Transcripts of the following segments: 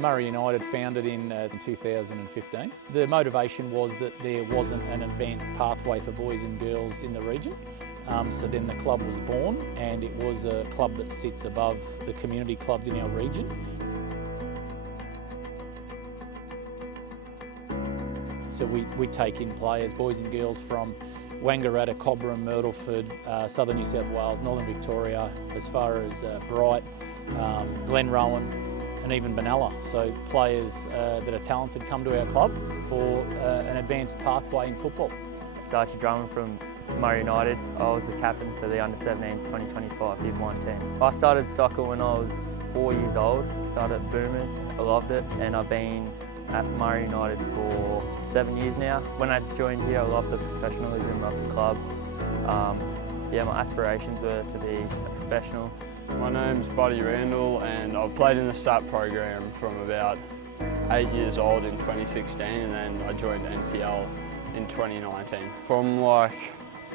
Murray United founded in 2015. The motivation was that there wasn't an advanced pathway for boys and girls in the region. So then the club was born, and it was a club that sits above the community clubs in our region. So we take in players, boys and girls from Wangaratta, Cobram, Myrtleford, southern New South Wales, northern Victoria, as far as Bright, Glenrowan and even Benalla. So players that are talented come to our club for an advanced pathway in football. It's Archie Drummond from Murray United. I was the captain for the under-17s 2025 Div 1 team. I started soccer when I was 4 years old. Started at Boomers, I loved it, and I've been at Murray United for 7 years now. When I joined here, I loved the professionalism of the club. Yeah, my aspirations were to be a professional. My name's Buddy Randall, and I've played in the SAP program from about 8 years old in 2016, and then I joined NPL in 2019. From like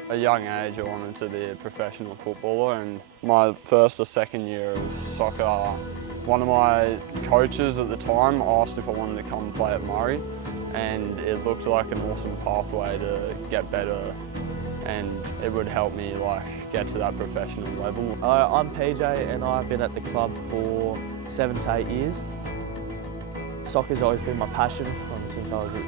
a young age, I wanted to be a professional footballer, and my first or second year of soccer, one of my coaches at the time asked if I wanted to come play at Murray, and it looked like an awesome pathway to get better, and it would help me like get to that professional level. I'm PJ, and I've been at the club for 7 to 8 years. Soccer's always been my passion since I was a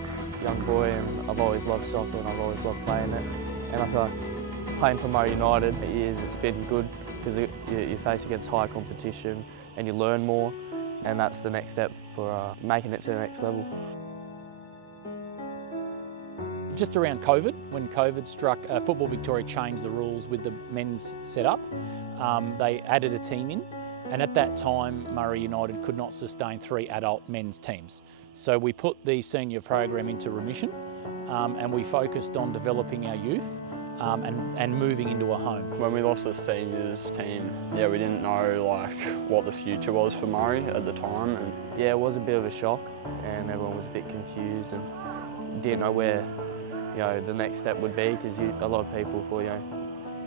young boy, and I've always loved soccer and I've always loved playing it. And I feel like playing for Murray United it's been good because you face against high competition and you learn more, and that's the next step for making it to the next level. Just around COVID, when COVID struck, Football Victoria changed the rules with the men's setup. They added a team in, and at that time Murray United could not sustain 3 adult men's teams. So we put the senior program into remission, and we focused on developing our youth and moving into a home. When we lost the seniors team, yeah, we didn't know like what the future was for Murray at the time. And yeah, it was a bit of a shock, and everyone was a bit confused and didn't know where the next step would be, because a lot of people thought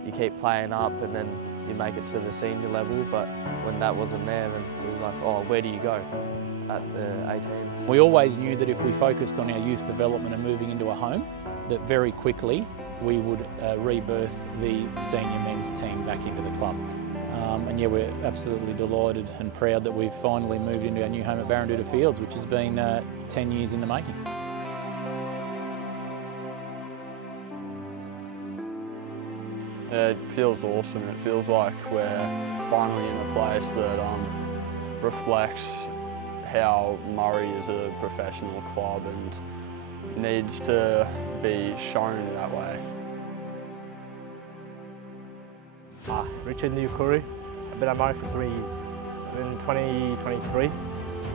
you keep playing up and then you make it to the senior level, but when that wasn't there, then it was like, oh, where do you go at the 18s? We always knew that if we focused on our youth development and moving into a home, that very quickly we would rebirth the senior men's team back into the club. And yeah, we're absolutely delighted and proud that we've finally moved into our new home at Barranduta Fields, which has been 10 years in the making. It feels awesome. It feels like we're finally in a place that reflects how Murray is a professional club and needs to be shown that way. Richard Newcurry. I've been at Murray for 3 years. In 2023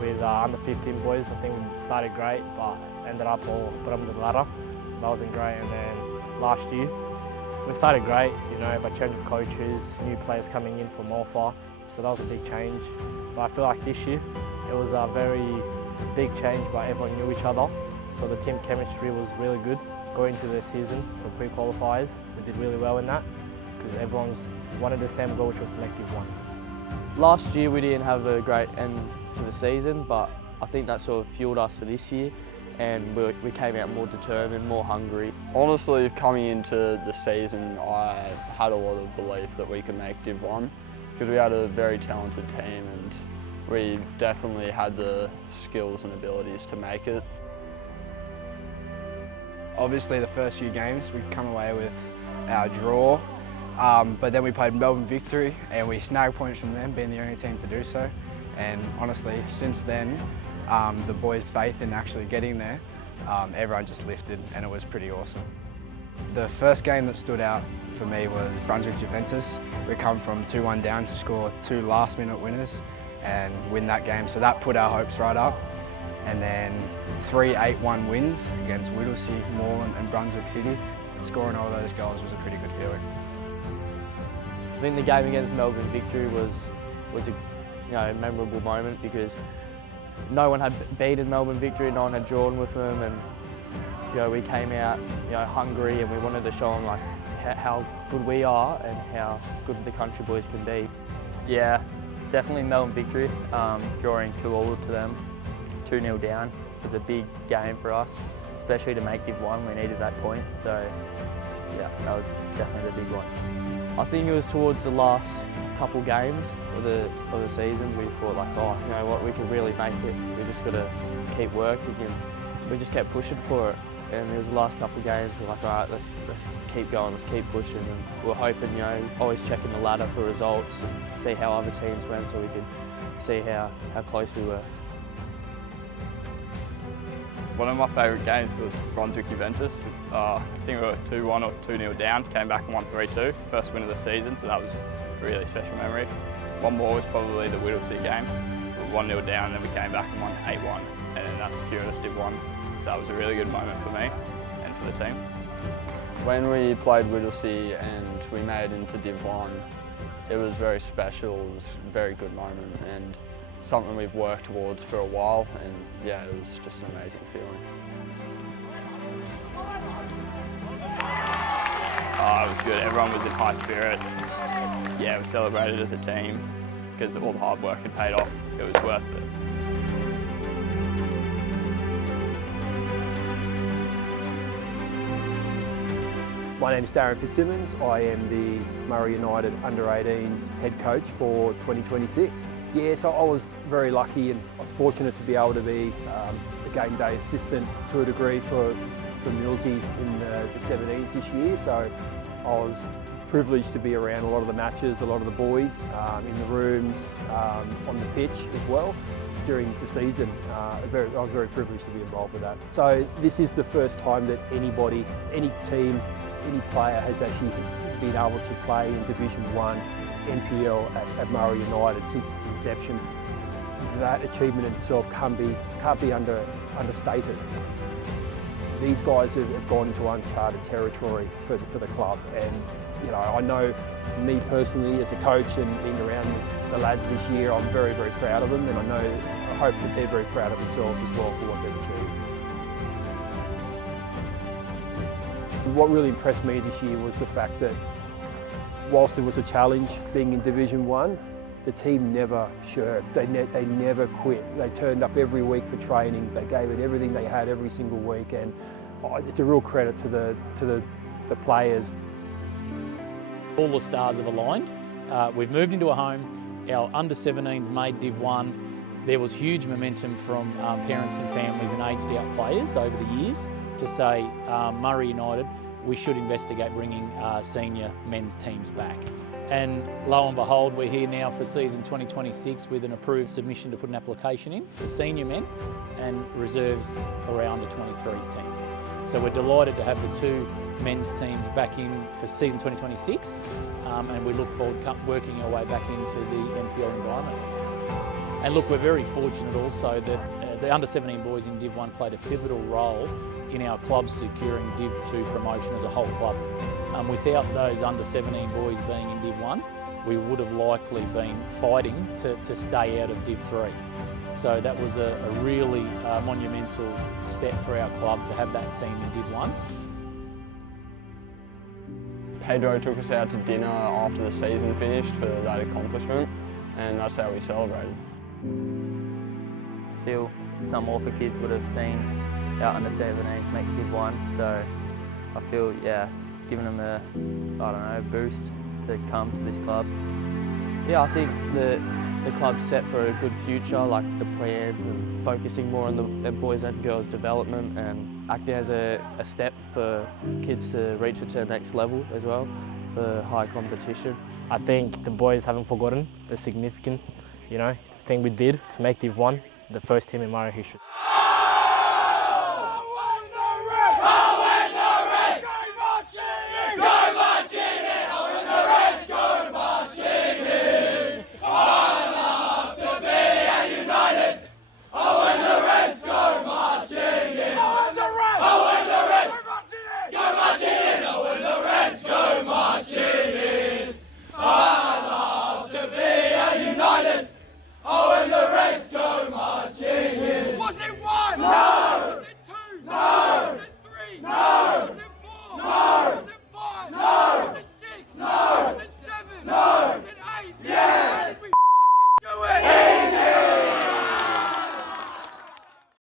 with under 15 boys, I think we started great, but ended up all bottom of the ladder, so that wasn't great. And then last year we started great, by change of coaches, new players coming in from Malfa, so that was a big change. But I feel like this year it was a very big change, but everyone knew each other, so the team chemistry was really good going into the season. So pre-qualifiers, we did really well in that because everyone's wanted the same goal, which was to make Div 1. Last year we didn't have a great end to the season, but I think that sort of fueled us for this year, and we came out more determined, more hungry. Honestly, coming into the season, I had a lot of belief that we could make Div 1 because we had a very talented team and we definitely had the skills and abilities to make it. Obviously the first few games we come away with our draw, but then we played Melbourne Victory and we snagged points from them, being the only team to do so. And honestly, since then, the boys' faith in actually getting there, everyone just lifted, and it was pretty awesome. The first game that stood out for me was Brunswick Juventus. We come from 2-1 down to score 2 last-minute winners and win that game, so that put our hopes right up. And then 3 8-1 wins against Whittlesea, Moreland and Brunswick City. Scoring all those goals was a pretty good feeling. I think the game against Melbourne Victory was a memorable moment because no one had beaten Melbourne Victory, no one had drawn with them, and we came out hungry, and we wanted to show them like how good we are and how good the country boys can be. Yeah, definitely Melbourne Victory, drawing 2-2 to them. 2-0 down was a big game for us, especially to make Div 1. We needed that point, so yeah, that was definitely the big one. I think it was towards the last couple games of the season. We thought like, oh, you know what, we can really make it. We just got to keep working, and we just kept pushing for it. And it was the last couple of games. We were like, all right, let's keep going, let's keep pushing. And we were hoping, you know, always checking the ladder for results, just see how other teams went, so we could see how close we were. One of my favourite games was Brunswick-Juventus. I think we were 2-1 or 2-0 down, came back and won 3-2, first win of the season, so that was a really special memory. One more was probably the Whittlesea game. We were 1-0 down and then we came back and won 8-1, and that secured us Div 1. So that was a really good moment for me and for the team. When we played Whittlesea and we made it into Div 1, it was very special, it was a very good moment and something we've worked towards for a while, and yeah, it was just an amazing feeling. Oh, it was good. Everyone was in high spirits. Yeah, we celebrated as a team because all the hard work had paid off. It was worth it. My name is Darren Fitzsimmons. I am the Murray United Under-18s head coach for 2026. Yeah, so I was very lucky and I was fortunate to be able to be a game day assistant to a degree for Millsy in the 17s this year. So I was privileged to be around a lot of the matches, a lot of the boys in the rooms, on the pitch as well during the season. I was very privileged to be involved with that. So this is the first time that anybody, any team, any player has actually been able to play in Division 1 NPL at Murray United since its inception. That achievement in itself can't be understated. These guys have gone into uncharted territory for the club, and you know, I know me personally as a coach and being around the lads this year, I'm very, very proud of them, and I hope that they're very proud of themselves as well for what they've achieved. What really impressed me this year was the fact that whilst it was a challenge being in Division 1, the team never shirked, they never quit. They turned up every week for training, they gave it everything they had every single week, and it's a real credit to the players. All the stars have aligned. We've moved into a home, our under-17s made Div 1. There was huge momentum from parents and families and aged out players over the years to say, Murray United, we should investigate bringing senior men's teams back. And lo and behold, we're here now for season 2026 with an approved submission to put an application in for senior men and reserves around the 23s teams. So we're delighted to have the two men's teams back in for season 2026, and we look forward to working our way back into the NPL environment. And look, we're very fortunate also that the under-17 boys in Div 1 played a pivotal role in our club securing Div 2 promotion as a whole club. Without those under-17 boys being in Div 1, we would have likely been fighting to stay out of Div 3. So that was a really monumental step for our club to have that team in Div 1. Pedro took us out to dinner after the season finished for that accomplishment, and that's how we celebrated. I feel some Orpha kids would have seen our under-17s make Div 1, so I feel, yeah, it's given them a boost to come to this club. Yeah, I think the club's set for a good future, like the plans and focusing more on the boys and girls development and acting as a step for kids to reach it to the next level as well, for high competition. I think the boys haven't forgotten the significant, thing we did to make Div 1 the first team in Murray history.